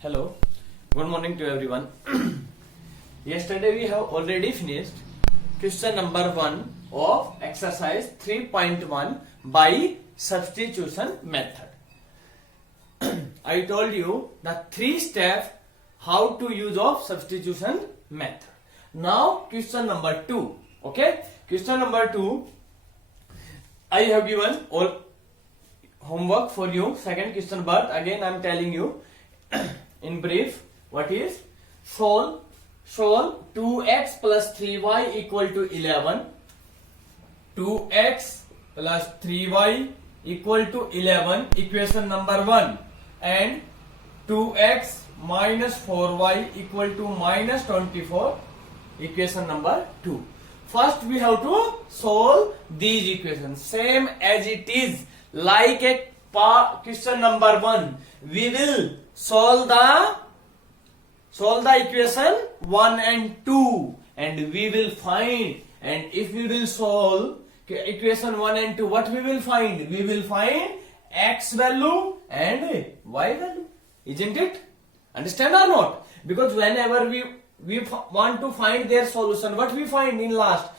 Hello, good morning to everyone. Yesterday we have already finished question number 1 of exercise 3.1 by substitution method. I told you the 3 steps how to use of substitution method. Now question number 2. Okay, question number 2. I have given all homework for you. Second question, but again I am telling you in brief what is solve 2x plus 3y equal to 11. 2x plus 3y equal to 11, equation number 1, and 2x minus 4y equal to minus 24, equation number 2. First we have to solve these equations same as it is like a question number 1. We will solve the equation 1 and 2 and we will find, and if we will solve equation 1 and 2, what we will find? We will find x value and y value, isn't it? Understand or not? Because whenever we want to find their solution, what we find in last?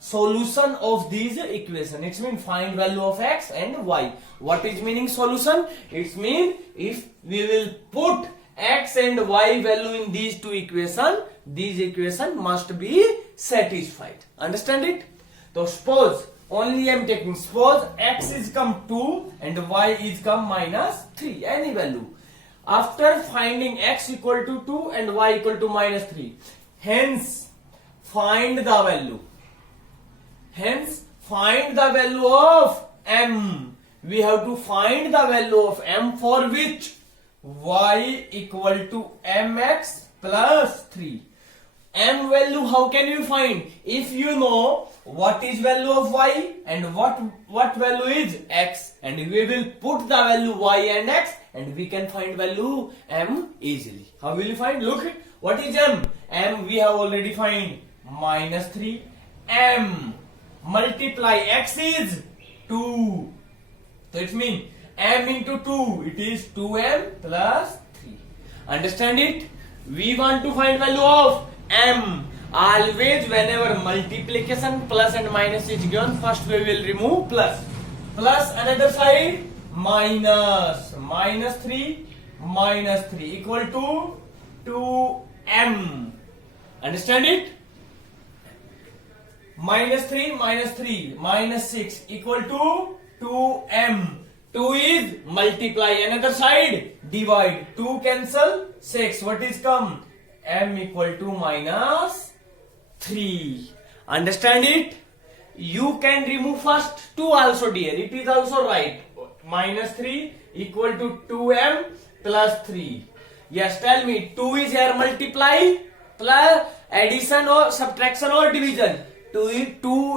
Solution of these equation. It means find value of x and y. What is meaning solution? It means if we will put x and y value in these two equations, these equation must be satisfied. Understand it? So suppose only I am taking, suppose x is come 2 and y is come minus 3, any value. After finding x equal to 2 and y equal to minus 3, hence find the value. Hence find the value of m. We have to find the value of m for which y equal to mx plus 3. M value how can you find? If you know what is value of y and what value is x, and we will put the value y and x and we can find value m easily. How will you find? Look it. What is m? M we have already find minus 3. M multiply x is 2. So it means m into 2, it is 2m plus 3. Understand it? We want to find value of m. Always whenever multiplication plus and minus is given, first we will remove plus. Plus another side minus. Minus 3 equal to 2m. Understand it? Minus 3 minus 6 equal to 2m. 2 is multiply, another side divide. 2 cancel, 6. What is come? M equal to minus 3. Understand it? You can remove first 2 also dear. It is also right. Minus 3 equal to 2m plus 3. Yes, tell me, 2 is here multiply plus addition or subtraction or division. 2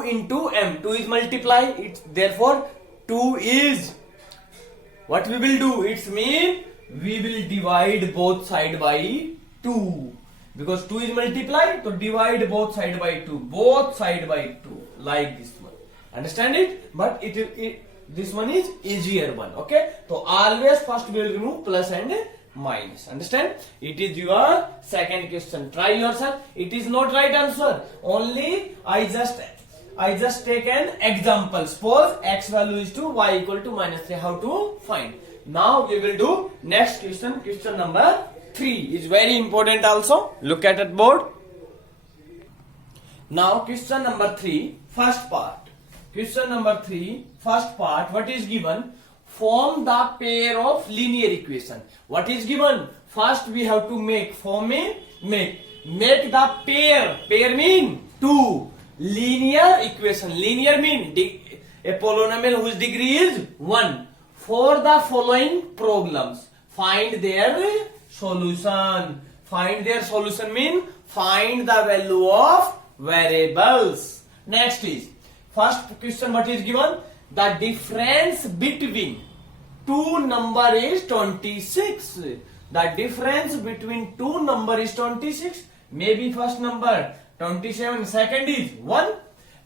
into m. 2 is multiply. It's therefore 2 is, what we will do? It means we will divide both side by 2. Because 2 is multiply, so divide both side by 2. Both side by 2. Like this one. Understand it? But this one is easier one. Okay? So always first we will remove plus and minus. Understand? It is your second question. Try yourself. It is not right answer. Only I just take an example. Suppose x value is 2, y equal to minus 3. How to find? Now we will do next question. Question number 3 is very important also. Look at it board. Now question number 3, first part. Question number 3, first part. What is given? Form the pair of linear equation. What is given? First we have to make the pair. Pair mean 2. Linear equation. Linear mean a polynomial whose degree is 1. For the following problems, find their solution. Find their solution mean find the value of variables. Next is first question. What is given? The difference between two number is 26. The difference between two number is 26. Maybe first number 27, second is 1,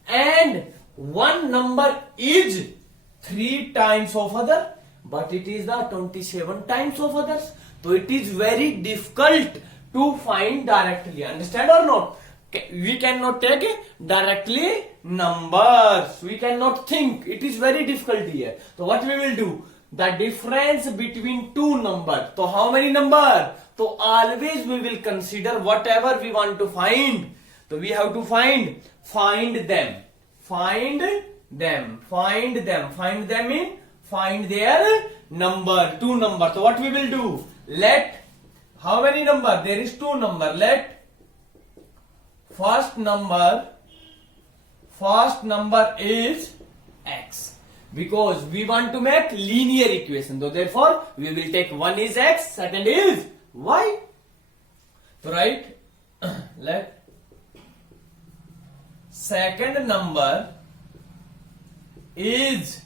and one number is 3 times of other, but it is the 27 times of others. So it is very difficult to find directly. Understand or not? We cannot take directly numbers. We cannot think. It is very difficult here. So what we will do? The difference between two numbers. So how many numbers? So always we will consider whatever we want to find. So we have to find them. Find them in find their number, two number. So what we will do? Let how many number? There is two number. Let first number is x, because we want to make linear equation. So therefore we will take one is x, second is y. So write let second number is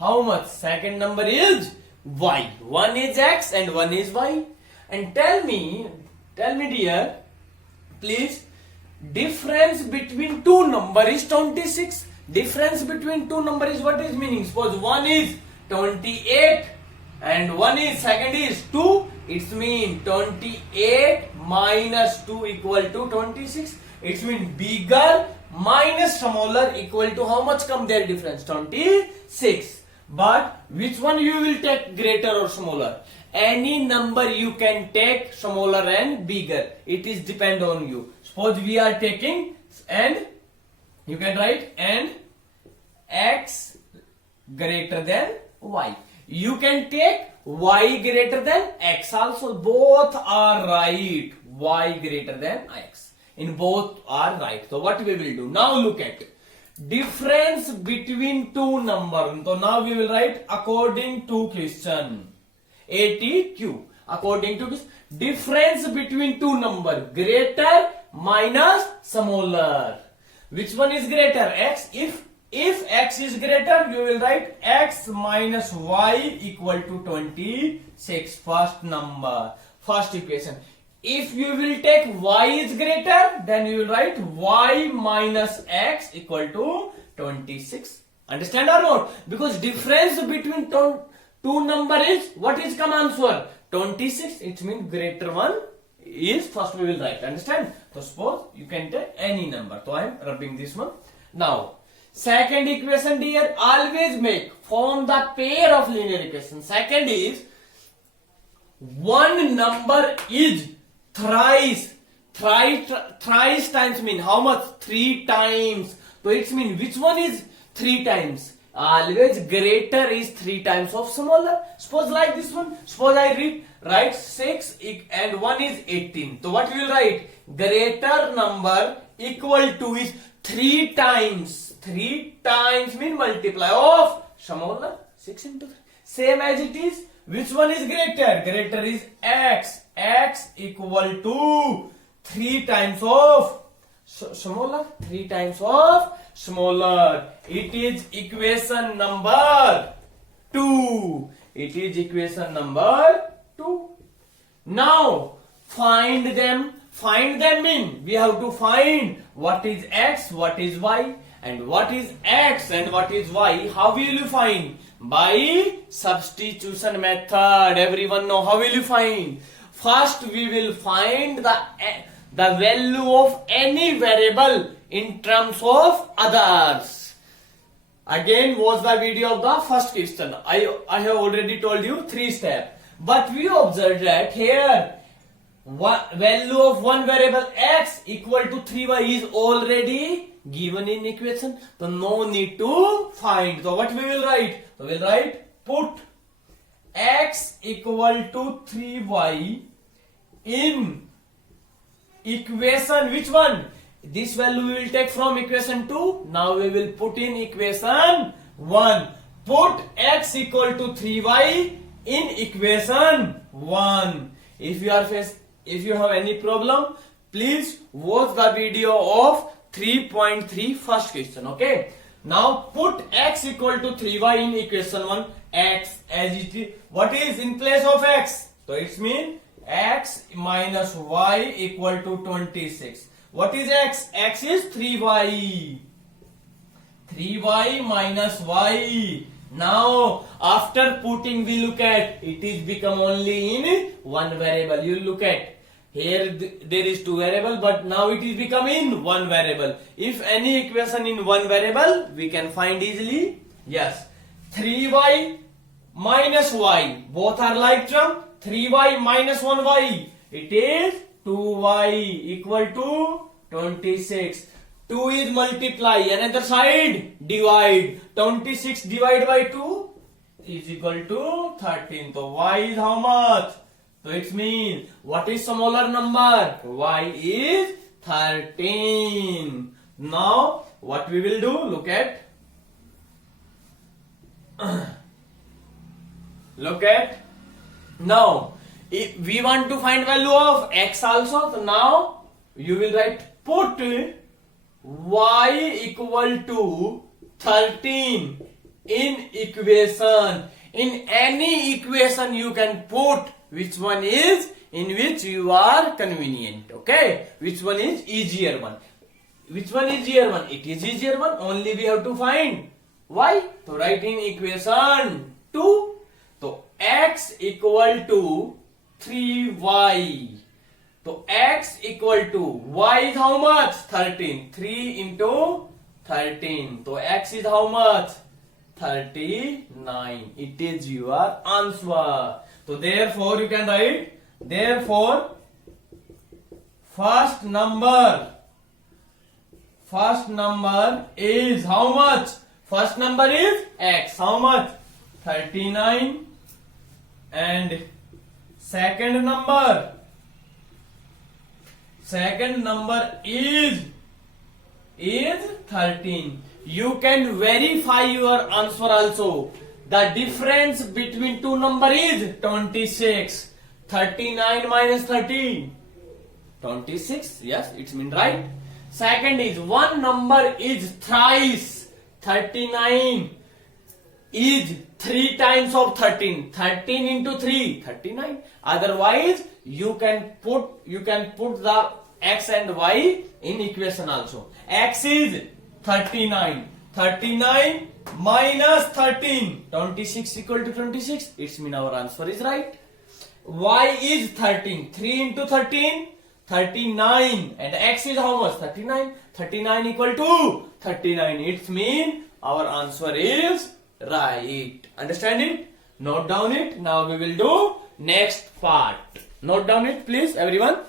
how much? Second number is y. One is x and one is y. And tell me dear, please, difference between two number is 26. Difference between two number is what is meaning? Suppose one is 28 and one is second is 2. It's mean 28 minus 2 equal to 26. It's mean bigger minus smaller equal to how much come their difference? 26. But which one you will take, greater or smaller? Any number you can take smaller and bigger. It is depend on you. Suppose we are taking and you can write and x greater than y. You can take y greater than x also. Both are right. Y greater than x. In both are right. So what we will do? Now look at difference between two numbers. So now we will write according to question. ATQ. According to this, difference between two numbers, greater minus smaller. Which one is greater? X. If x is greater, you will write x minus y equal to 26. First number, first equation. If you will take y is greater, then you will write y minus x equal to 26. Understand or not? Because difference between two number is, what is come answer? 26. It means greater one is first we will write. Understand? So suppose you can take any number. So I am rubbing this one. Now second equation dear, always make form the pair of linear equation. Second is one number is thrice times mean how much? 3 times. So it means which one is 3 times? Always greater is 3 times of smaller. Suppose like this one. Suppose I write 6 and 1 is 18. So what we will write? Greater number equal to is 3 times. 3 times mean multiply of smaller. 6 into 3. Same as it is. Which one is greater? Greater is x. X equal to 3 times of smaller. 3 times of smaller. It is equation number 2. It is equation number 2. Now find them. Find them mean we have to find what is x, what is y, and what is x and what is y. How will you find? By substitution method. Everyone know how will you find? First we will find the value of any variable in terms of others. Again watch the video of the first question. I have already told you 3 steps. But we observed that here value of one variable x equal to 3y is already given in equation. So no need to find. So what we will write? So we will write put x equal to 3y in equation which one? This value we will take from equation 2. Now we will put in equation 1. Put x equal to 3y in equation 1. If you have any problem, please watch the video of 3.3 first question. Okay. Now put x equal to 3y in equation 1. X as it is. What is in place of x? So it means x minus y equal to 26. What is x? X is 3y. 3y minus y Now, after putting, we look at it is become only in one variable. You look at here there is two variable, but now it is become in one variable. If any equation in one variable, we can find easily. Yes, 3y minus y, both are like term. 3y minus 1y, it is 2y equal to 26. 2 is multiply, another side divide. 26 divided by 2 is equal to 13. So y is how much? So it means what is smaller number? Y is 13. Now what we will do? Look at. Look at. Now if we want to find value of x also. So now you will write put y equal to 13 in equation. In any equation you can put which one is in which you are convenient. Okay, which one is easier one? Which one is easier one? It is easier one. Only we have to find y. So write in equation 2. So x equal to 3y. So x equal to y is how much? 13. 3 into 13. So x is how much? 39. It is your answer. So therefore you can write, therefore first number is how much? First number is x. How much? 39. And second number is 13. You can verify your answer also. The difference between two number is 26. 39 minus 13. 26. Yes, it's mean right. Second is one number is thrice. 39 is 3 times of 13. 13 into 3, 39. Otherwise, you can put the x and y in equation also. X is 39. 39 minus 13. 26 equal to 26. It's mean our answer is right. Y is 13. 3 into 13, 39. And x is how much? 39. 39 equal to 39. It mean our answer is right. Understand it? Note down it. Now we will do next part. Note down it please everyone.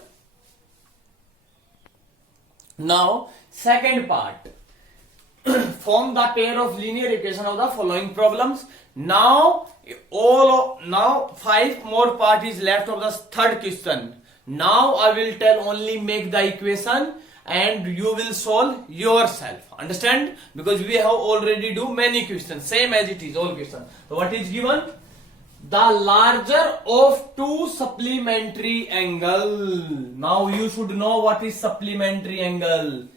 Now second part. Form the pair of linear equation of the following problems. Now 5 more part is left of the third question. Now I will tell only make the equation and you will solve yourself. Understand? Because we have already do many questions, same as it is all questions. So what is given? The larger of two supplementary angle. Now you should know what is supplementary angle.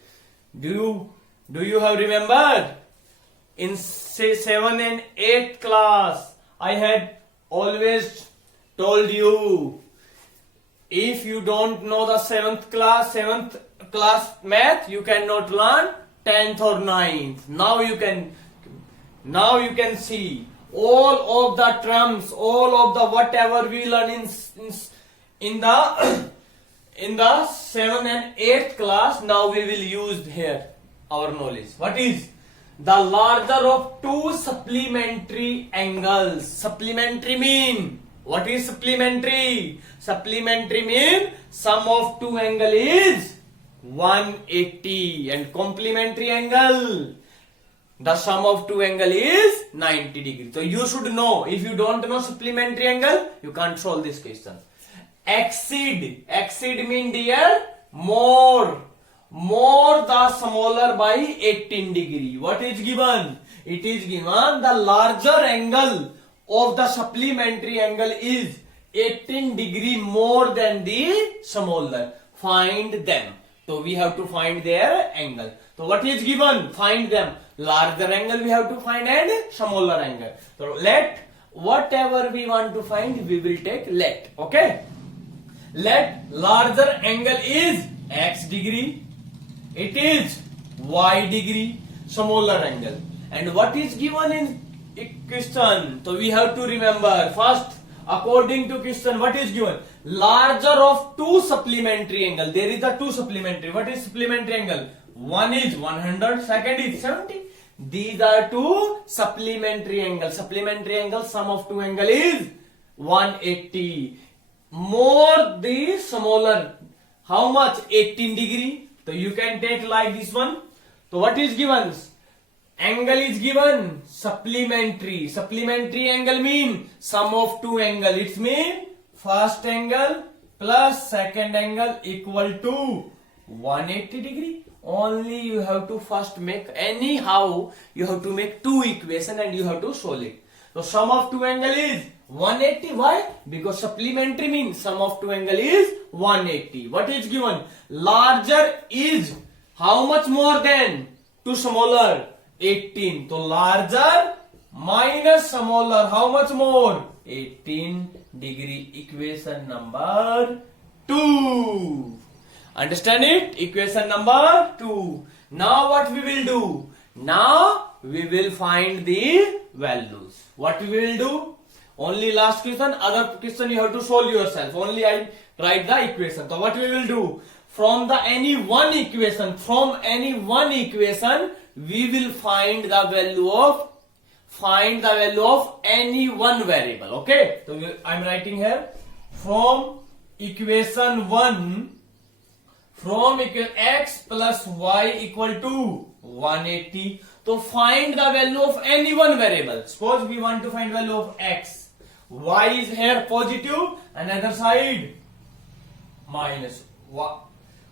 Do you have remembered? In say 7 and 8 class, I had always told you, if you don't know the 7th class math, you cannot learn 10th or 9th. Now you can see all of the terms, all of the whatever we learn in the 7th and 8th class. Now we will use here our knowledge. What is the larger of two supplementary angles? Supplementary mean, what is supplementary? Supplementary mean sum of two angle is 180 and complementary angle, the sum of two angle is 90 degrees. So you should know. If you don't know supplementary angle, you can't solve this question. Exceed mean dear more the smaller by 18 degree. What is given? It is given the larger angle of the supplementary angle is 18 degree more than the smaller. Find them. So we have to find their angle. So what is given? Find them. Larger angle we have to find and smaller angle. So let whatever we want to find, we will take let. Okay. Let larger angle is x degree. It is y degree. Smaller angle. And what is given in question. So we have to remember first, according to question, what is given? Larger of two supplementary angle. There is a two supplementary. What is supplementary angle? One is 100, second is 70. These are two supplementary angles. Supplementary angle, sum of two angle is 180. More the smaller. How much? 18 degree. So you can take like this one. So what is given? Angle is given supplementary. Supplementary angle mean sum of two angle. It mean first angle plus second angle equal to 180 degree. Only you have to first make, anyhow you have to make two equation and you have to solve it. So sum of two angle is 180. Why? Because supplementary means sum of two angle is 180. What is given? Larger is how much more than to smaller? 18. So larger minus smaller, how much more? 18 degree. Equation number 2. Understand it? Equation number 2. Now what we will do? Now we will find the values. What we will do? Only last question, other question you have to solve yourself. Only I write the equation. So what we will do? From any one equation, we will find the value of any one variable. Okay? So I am writing here from equation 1. From equation x plus y equal to 180. So find the value of any one variable. Suppose we want to find value of x. Y is here positive, another side minus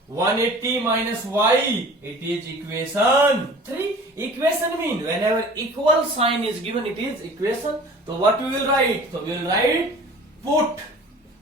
180 minus y. It is equation 3. Equation mean whenever equal sign is given, it is equation. So what we will write? So we will write put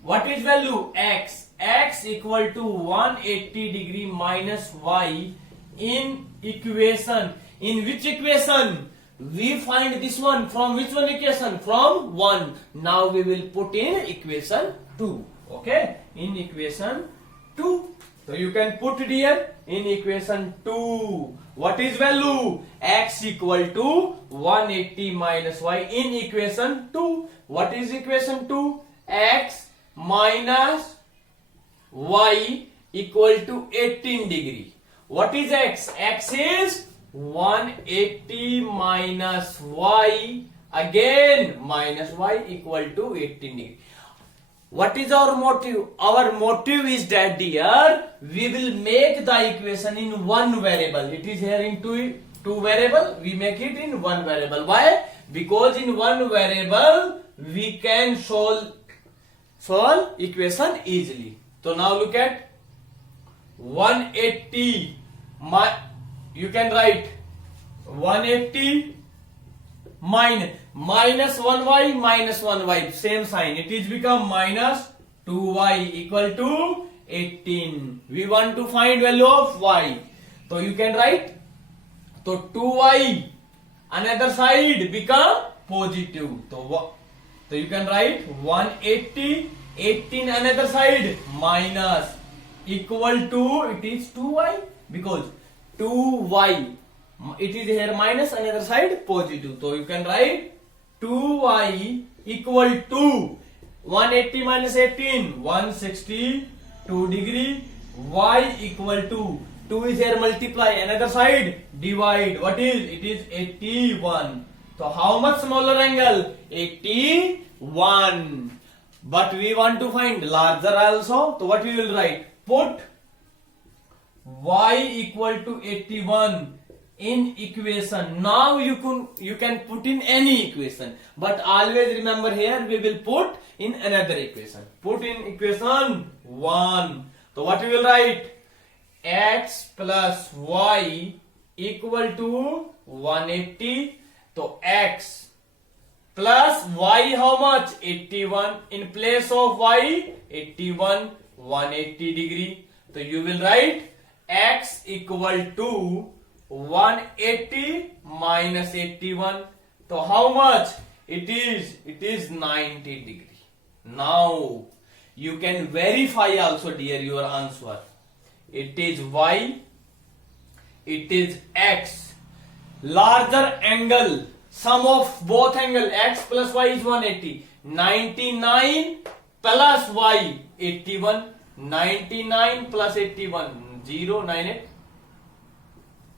what is value? X. X equal to 180 degree minus y in equation. In which equation? We find this one. From which one equation? From 1. Now we will put in equation 2. Okay? In equation 2. So you can put it here in equation 2. What is value? X equal to 180 minus y in equation 2. What is equation 2? X minus y equal to 18 degree. What is x? X is 180 minus y, again minus y equal to 18 degree. What is our motive? Our motive is that dear, we will make the equation in one variable. It is here in two variable. We make it in one variable. Why? Because in one variable we can solve equation easily. So now look at 180. You can write 180 minus 1y minus 1y, same sign. It is become minus 2y equal to 18. We want to find value of y. So you can write, so 2y another side become positive. So you can write 180, 18 another side minus equal to, it is 2y because 2y, it is here minus, another side positive. So you can write 2y equal to 180 minus 18, 162 degree. Y equal to 2 is here multiply, another side divide. What is? It is 81. So how much smaller angle? 81. But we want to find larger also. So what we will write? Put y equal to 81 in equation. Now you can put in any equation, but always remember here we will put in another equation. Put in equation 1. So what we will write? X plus y equal to 180. So x plus y how much? 81. In place of y 81, 180 degree. So you will write x equal to 180 minus 81. So how much? It is 90 degree. Now you can verify also dear your answer. It is y, it is x. Larger angle Sum of both angle x plus y is 180. 99 plus y 81. 99 plus 81 098.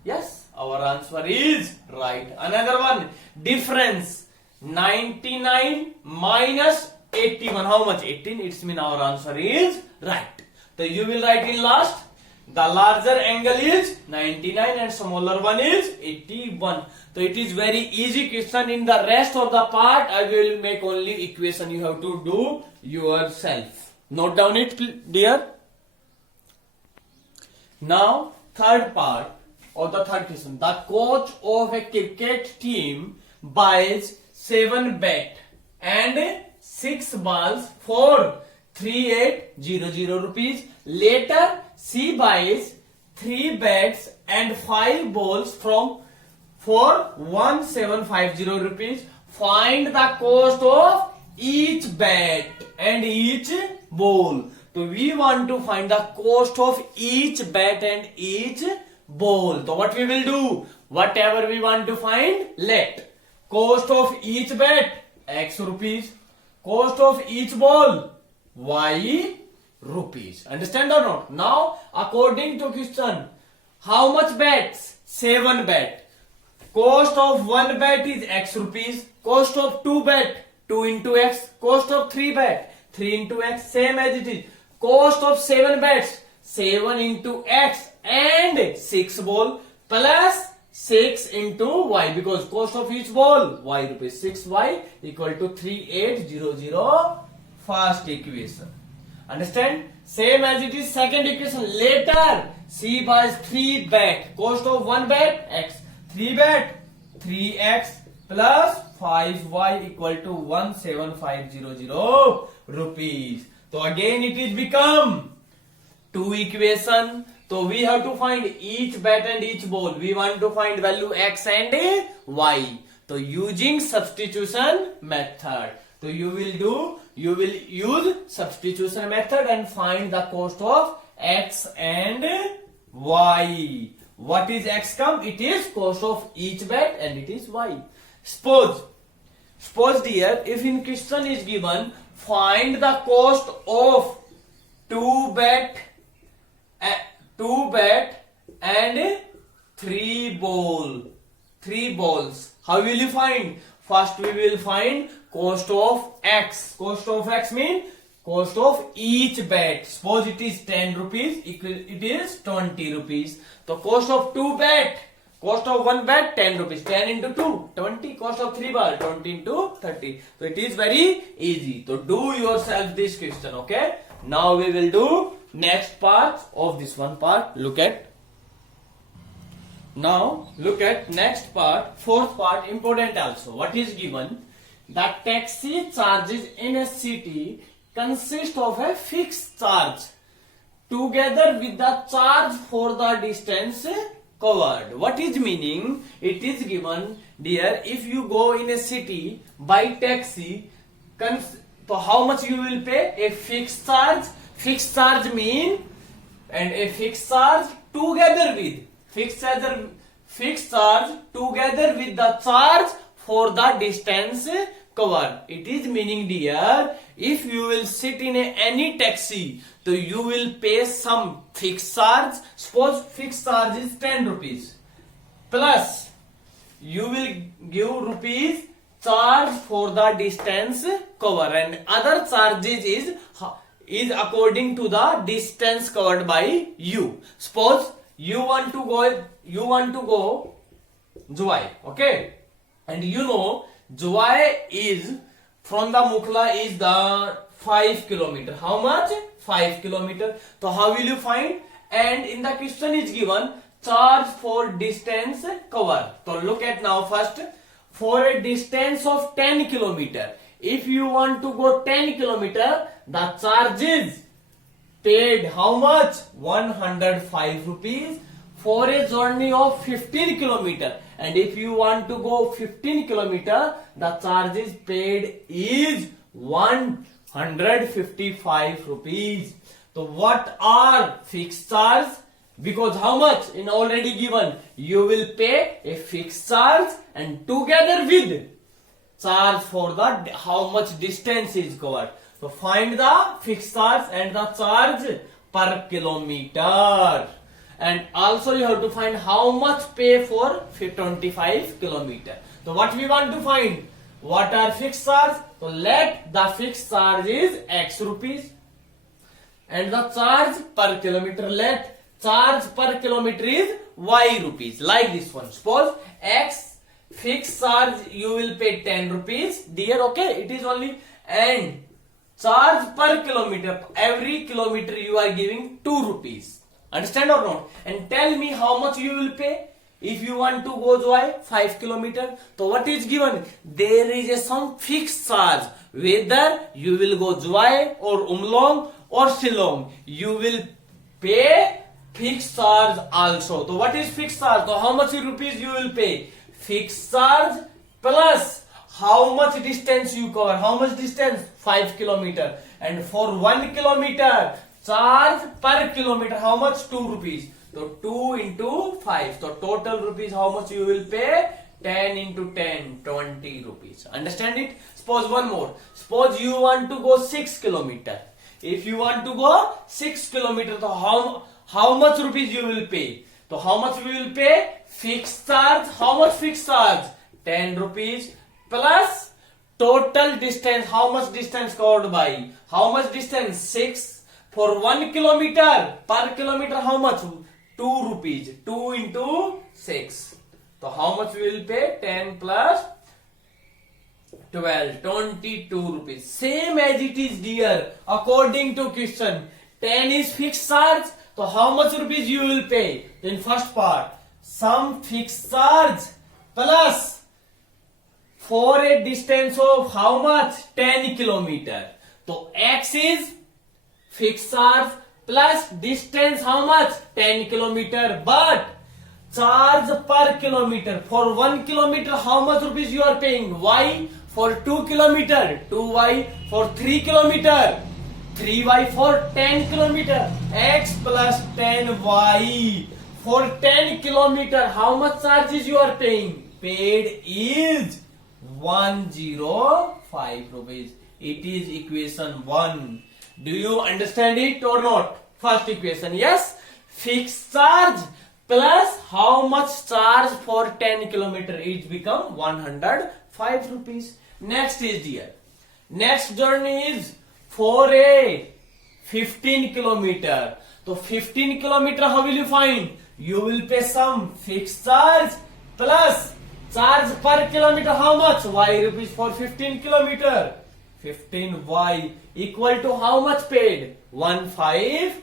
Yes, our answer is right. Another one, difference 99 minus 81. How much? 18. It means our answer is right. So you will write in last. The larger angle is 99 and smaller one is 81. So it is very easy question. In the rest of the part, I will make only equation. You have to do yourself. Note down it, dear. Now, third part of the third question. The coach of a cricket team buys 7 bat and 6 balls for 3800 rupees. Later, she buys 3 bats and 5 balls for 1750 rupees. Find the cost of each bat and each ball. So we want to find the cost of each bat and each ball. So what we will do? Whatever we want to find, let cost of each bat x rupees, cost of each ball y rupees. Understand or not? Now, according to question, how much bats? 7 bat. Cost of 1 bat is x rupees. Cost of 2 bat, 2 into x. Cost of 3 bat, 3 into x. Same as it is. Cost of 7 bats, 7 into x and 6 ball plus 6 into y, because cost of each ball y rupees. 6y equal to 3800. First equation. Understand? Same as it is second equation. Later, C buys 3 bat. Cost of 1 bat x. 3 bat 3x plus 5y equal to 17500 rupees. So again it is become 2 equation. So we have to find each bat and each ball. We want to find value x and y. So using substitution method. So you will use substitution method and find the cost of x and y. What is x come? It is cost of each bat and it is y. Suppose dear, if in question is given, find the cost of 2 bat and 3 balls. How will you find? First we will find cost of x. Cost of x means cost of each bat. Suppose it is 10 rupees, it is 20 rupees. So cost of 2 bat, cost of 1 bat 10 rupees. 10 into 2, 20. Cost of 3 ball, 20 into 30. So it is very easy. So do yourself this question, okay? Now we will do next part of this one part. Look at next part, fourth part, important also. What is given? The taxi charges in a city consist of a fixed charge together with the charge for the distance covered. What is meaning? It is given, dear, if you go in a city by taxi, so how much you will pay? A fixed charge. Fixed charge mean, and a fixed charge together with fixed charge together with the charge for the distance covered. It is meaning, dear, if you will sit in any taxi, so you will pay some fixed charge. Suppose fixed charge is 10 rupees plus you will give rupees charge for the distance cover, and other charges is according to the distance covered by you. Suppose you want to go Joy, okay, and you know Joy is from the Mukhla is the 5 kilometer. How much? 5 kilometer. So how will you find? And in the question is given charge for distance cover. So look at now first, for a distance of 10 kilometer. If you want to go 10 kilometer, the charge is paid how much? 105 rupees for a journey of 15 kilometer. And if you want to go 15 kilometer, the charge is paid is 155 rupees. So what are fixed charge Because how much in already given? You will pay a fixed charge and together with charge for the how much distance is covered. So find the fixed charge and the charge per kilometer. And also you have to find how much pay for 25 kilometer. So what we want to find? What are fixed charge? So let the fixed charge is X rupees and the charge per kilometer, let charge per kilometer is Y rupees, like this one. Suppose X fixed charge you will pay 10 rupees dear, okay, it is only, and charge per kilometer, every kilometer you are giving 2 rupees. Understand or not? And tell me how much you will pay if you want to go Joy 5 kilometer. So what is given? There is a some fixed charge. Whether you will go Joy or Umlong or Shillong, you will pay fixed charge also. So what is fixed charge? So how much rupees you will pay? Fixed charge plus how much distance you cover. How much distance? 5 kilometer. And for 1 kilometer, charge per kilometer, how much? 2 rupees. So 2 into 5. So total rupees, how much you will pay? 10 into 10, 20 rupees. Understand it? Suppose one more. Suppose you want to go 6 kilometer. If you want to go 6 kilometer, so how much rupees you will pay? So how much we will pay? Fixed charge. How much fixed charge? 10 rupees plus total distance. How much distance covered by? How much distance? 6. For 1 kilometer, per kilometer how much? 2 rupees. 2 into 6. So how much we will pay? 10 plus 12, 22 rupees. Same as it is dear. According to question, 10 is fixed charge. So how much rupees you will pay? In first part, some fixed charge plus for a distance of how much? 10 kilometer. So X is fixed charge plus distance how much? 10 kilometer. But charge per kilometer. For 1 kilometer, how much rupees you are paying? Y. For 2 kilometer, 2y. For 3 kilometer, 3y. For 10 kilometer, x plus 10y. For 10 kilometer, how much charges you are paying? Paid is 105 rupees. It is equation 1. Do you understand it or not? First equation, yes. Fixed charge plus how much charge for 10 kilometer, it become 105 rupees. Next is here. Next journey is for a 15 kilometer. So 15 kilometer, how will you find? You will pay some fixed charge plus charge per kilometer, how much? Y rupees for 15 kilometer. 15y equal to how much paid? 1500.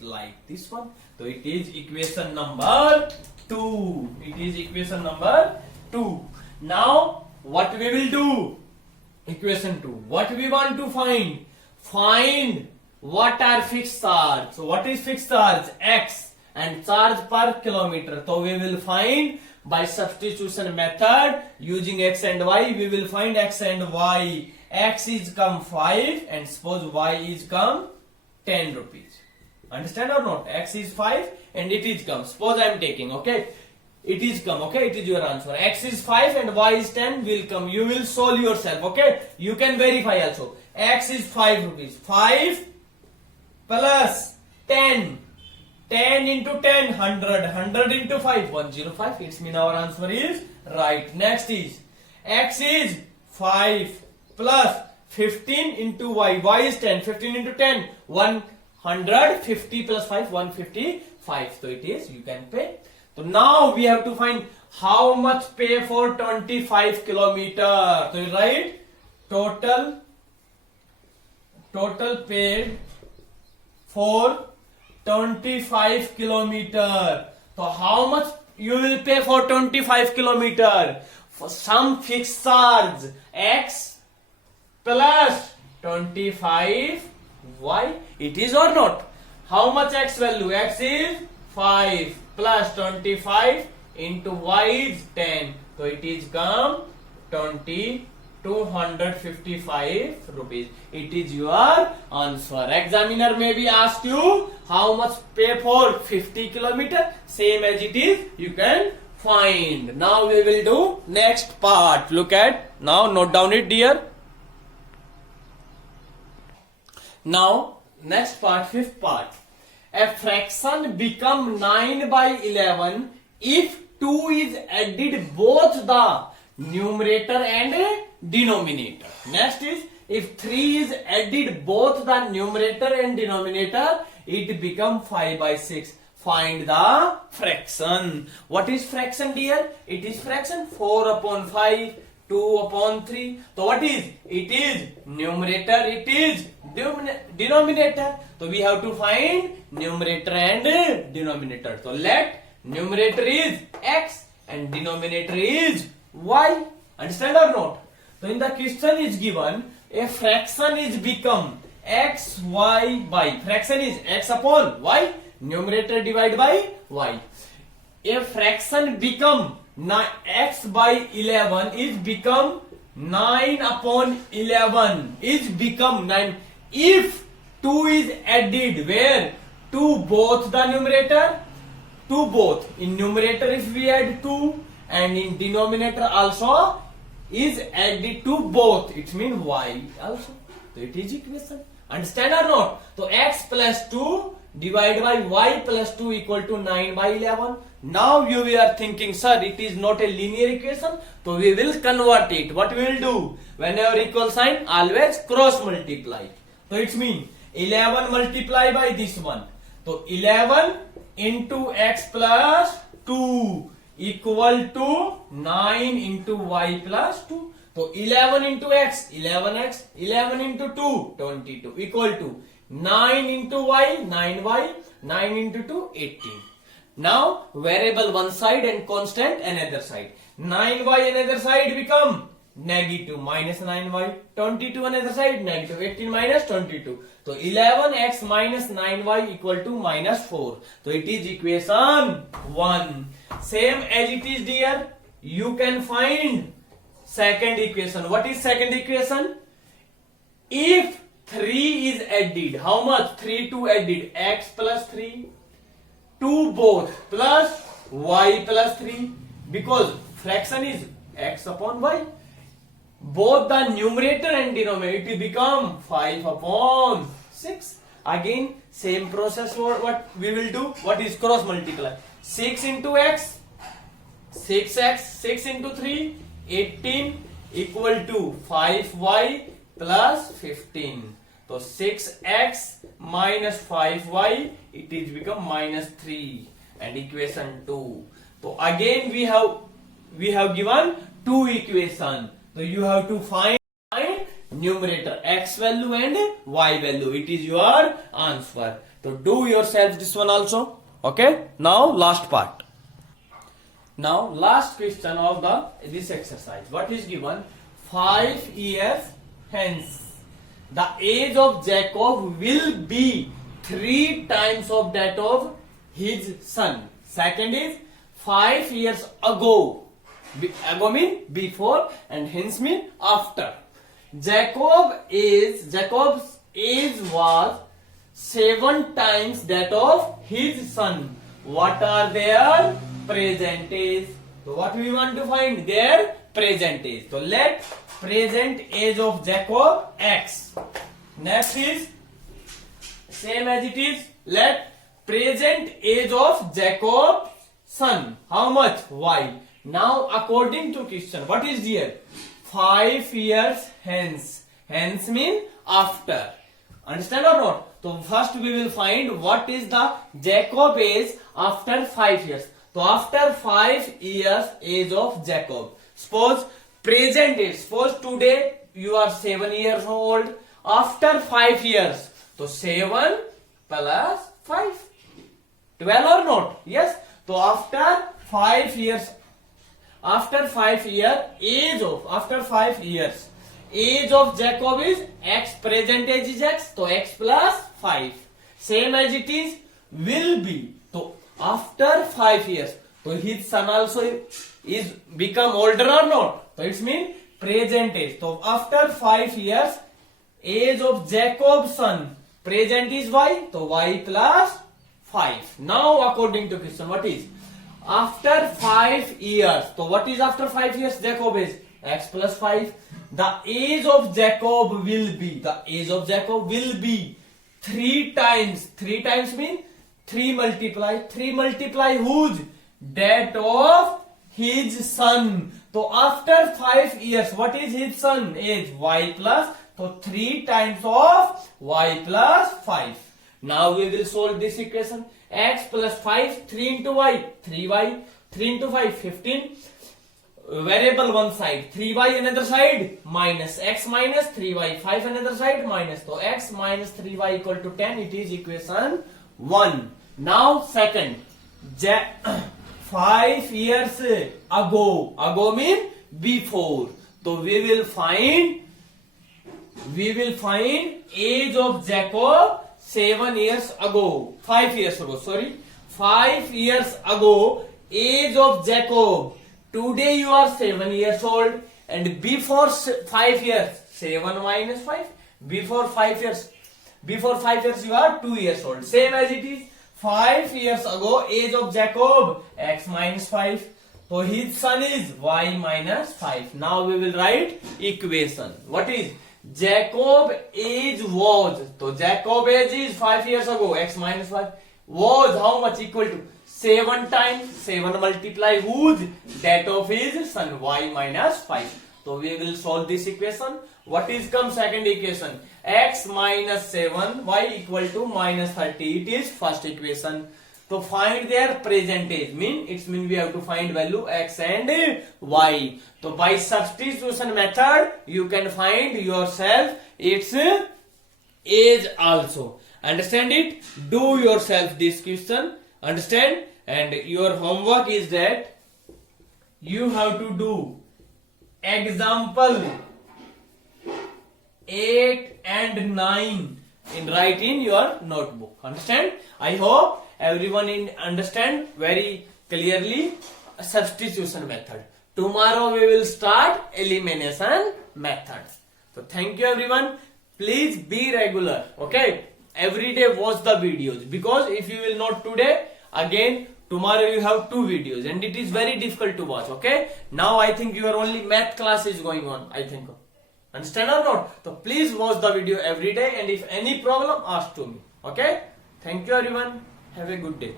Like this one. So it is equation number 2. It is equation number 2. Now what we will do? Equation 2. What we want to find? Find what are fixed charge. So what is fixed charge? X and charge per kilometer. So we will find by substitution method using x and y. We will find x and y. X is come 5 and suppose y is come 10 rupees. Understand or not? X is 5 and it is come. Suppose I am taking, okay? It is come, okay? It is your answer. X is 5 and y is 10 will come. You will solve yourself, okay? You can verify also. X is 5 rupees. 5 plus 10. 10 into 10, 100. 100 into 5, 105. It means our answer is right. Next is X is 5 plus 15 into Y. Y is 10. 15 into 10, 150 plus 5, 155. So it is, you can pay. So now we have to find how much pay for 25 kilometer. So you write total paid for 25 kilometer. So how much you will pay for 25 kilometer? For some fixed charge x plus 25 y. It is or not? How much x value? X is 5 plus 25 into y is 10. So it is come 22 255 rupees. It is your answer. Examiner may be asked you how much pay for 50 kilometer. Same as it is, you can find. Now we will do next part. Look at, now note down it dear. Now next part, fifth part. A fraction become 9 by 11 if 2 is added both the numerator and denominator. Next is, if 3 is added both the numerator and denominator, it become 5 by 6. Find the fraction. What is fraction dear? It is fraction 4 upon 5, 2 upon 3. So what is? It is numerator, it is denominator. So we have to find numerator and denominator. So let numerator is x and denominator is y. Understand or not? So in the question is given, a fraction is become x y by, fraction is x upon y, numerator divided by y. A fraction become x by 11 is become 9 upon 11 is become 9 if 2 is added where? To both the numerator, to both. In numerator if we add 2 and in denominator also is added to both, it means y also. So it is equation. Understand or not? So x plus 2 divided by y plus 2 equal to 9 by 11. Now you are thinking, sir, it is not a linear equation. So we will convert it. What we will do? Whenever equal sign, always cross multiply. So it means 11 multiply by this one. So 11 into x plus 2 equal to 9 into y plus 2. So 11 into x, 11x, 11 into 2, 22 equal to 9 into y, 9y, 9 into 2, 18. Now variable one side and constant another side. 9y another side become negative minus 9y, 22 another side negative 18 minus 22. So 11x minus 9y equal to minus 4. So it is equation 1. Same as it is dear, you can find second equation. What is second equation? If 3 is added, how much? 3 to added, x plus 3 to both plus y plus 3, because fraction is x upon y. Both the numerator and denominator, it will become 5 upon 6. Again same process for what we will do. What is cross multiply? 6 into x, 6x, 6 into 3, 18 equal to 5y plus 15. So 6x minus 5y, it is become minus 3 and equation 2. So again we have given two equation. So you have to find numerator x value and y value. It is your answer. So do yourself this one also. Okay. Now last part. Now last question of this exercise. What is given? 5 years hence the age of Jacob will be 3 times of that of his son. Second is 5 years ago. Ago mean before and hence mean after. Jacob's age was 7 times that of his son. What are their present age? So what we want to find? Their present age. So let present age of Jacob x. Next is same as it is. Let present age of Jacob's son. How much? Y. Now according to question, what is here? 5 years hence. Hence mean after. Understand or not? So first we will find what is the Jacob age after 5 years. So after 5 years age of Jacob. Suppose present age. Suppose today you are 7 years old. After 5 years. So 7 plus 5. 12 or not? Yes. So after 5 years. After 5 years age of Jacob is x, present age is x, so x plus 5. Same as it is will be. So after 5 years, so his son also is become older or not? So it means present age. So after 5 years, age of Jacob's son, present is y, so y plus 5. Now according to question, what is after 5 years? So what is after 5 years? Jacob is x plus 5. The age of Jacob will be, the age of Jacob will be 3 times. 3 times mean 3 multiply whose? That of his son. So after 5 years, what is his son age? Y plus, so 3 times of y plus 5. Now we will solve this equation. X plus 5, 3 into y, 3y, 3 into 5, 15. Variable one side, 3y another side, minus x minus 3y, 5 another side, minus. So x minus 3y equal to 10, it is equation 1. Now second, 5 years ago mean before. So we will find age of Jacob 7 years ago, 5 years ago, sorry, 5 years ago, age of Jacob. Today you are 7 years old, and before 5 years, 7 minus 5, before 5 years you are 2 years old. Same as it is, 5 years ago, age of Jacob, x minus 5. So his son is y minus 5. Now we will write equation. What is Jacob age was? So Jacob age is 5 years ago, x minus 5. Was how much? Equal to 7 times 7 multiply whose? That of his son, y minus 5. So we will solve this equation. What is come second equation? X minus 7 y equal to minus 30. It is first equation. So find their present age. It means we have to find value x and y. So by substitution method you can find yourself its age also. Understand it? Do yourself this question. Understand? And your homework is that you have to do example 8 and 9 in write in your notebook. Understand? I hope everyone understand very clearly substitution method. Tomorrow we will start elimination method. So thank you everyone. Please be regular. Okay? Every day watch the videos, because if you will not today, again tomorrow you have 2 videos and it is very difficult to watch. Okay? Now I think your only math class is going on, I think. Understand or not? So please watch the video every day, and if any problem, ask to me. Okay? Thank you everyone. Have a good day.